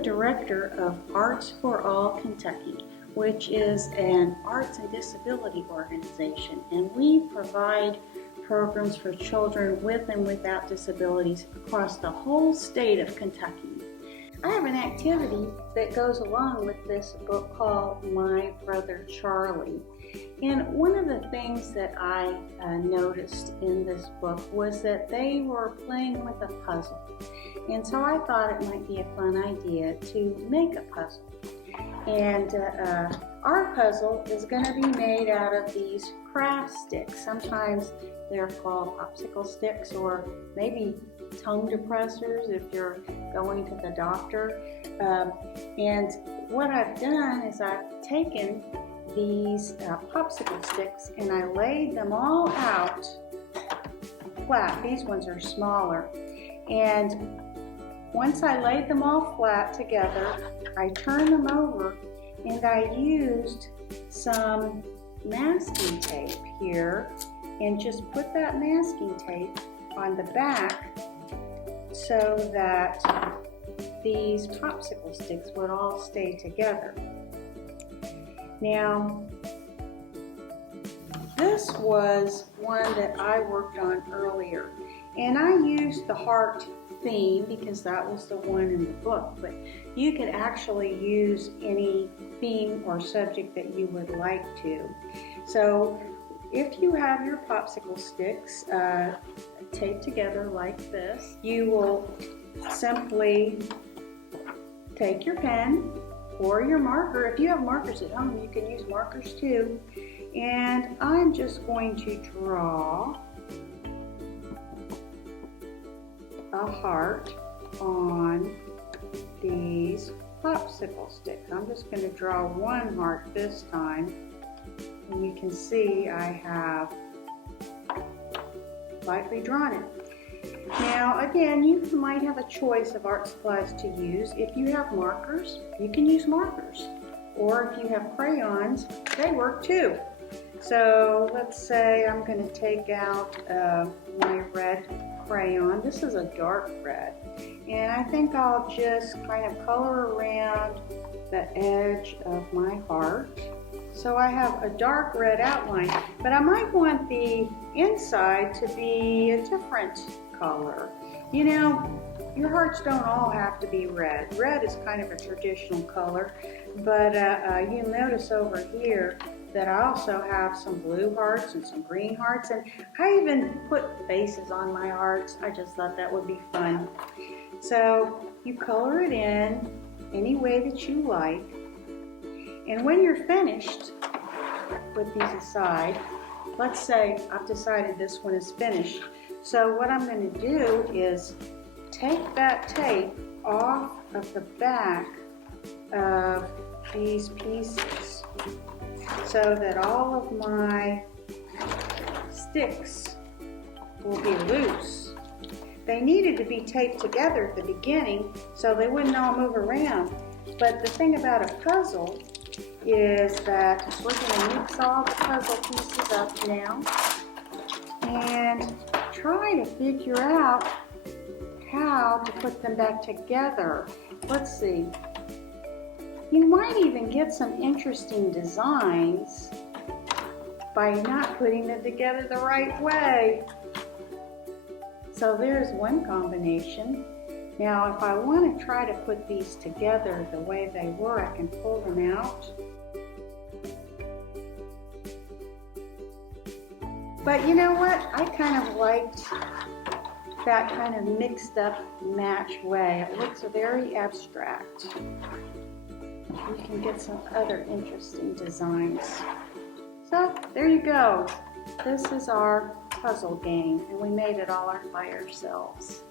director of Arts for All Kentucky, which is an arts and disability organization, and we provide programs for children with and without disabilities across the whole state of Kentucky. I have an activity that goes along with this book called My Brother Charlie. And one of the things that I noticed in this book was that they were playing with a puzzle. And so I thought it might be a fun idea to make a puzzle. And our puzzle is going to be made out of these craft sticks. Sometimes they're called popsicle sticks, or maybe tongue depressors if you're going to the doctor. And what I've done is I've taken these popsicle sticks and I laid them all out flat. These ones are smaller. And once I laid them all flat together, I turned them over and I used some masking tape here and just put that masking tape on the back so that these popsicle sticks would all stay together. Now, this was one that I worked on earlier, and I used the heart theme because that was the one in the book, but you could actually use any theme or subject that you would like to. So if you have your popsicle sticks taped together like this, you will simply take your pen or your marker. If you have markers at home, you can use markers too. And I'm just going to draw a heart on these popsicle sticks. I'm just going to draw one heart this time. And you can see I have lightly drawn it. Now again, you might have a choice of art supplies to use. If you have markers, you can use markers. Or if you have crayons, they work too. So let's say I'm going to take out my red crayon. This is a dark red. And I think I'll just kind of color around the edge of my heart. So I have a dark red outline, but I might want the inside to be a different color. You know, your hearts don't all have to be red. Red is kind of a traditional color, but you'll notice over here that I also have some blue hearts and some green hearts, and I even put faces on my hearts. I just thought that would be fun. So you color it in any way that you like, and when you're finished with these aside, let's say I've decided this one is finished. So what I'm going to do is take that tape off of the back of these pieces so that all of my sticks will be loose. They needed to be taped together at the beginning so they wouldn't all move around. But the thing about a puzzle is that we're going to mix all the puzzle pieces up now and try to figure out how to put them back together. Let's see. You might even get some interesting designs by not putting them together the right way. So there's one combination. Now if I want to try to put these together the way they were, I can pull them out. But you know what? I kind of liked that kind of mixed up match way. It looks very abstract. You can get some other interesting designs. So there you go. This is our puzzle game, and we made it all by ourselves.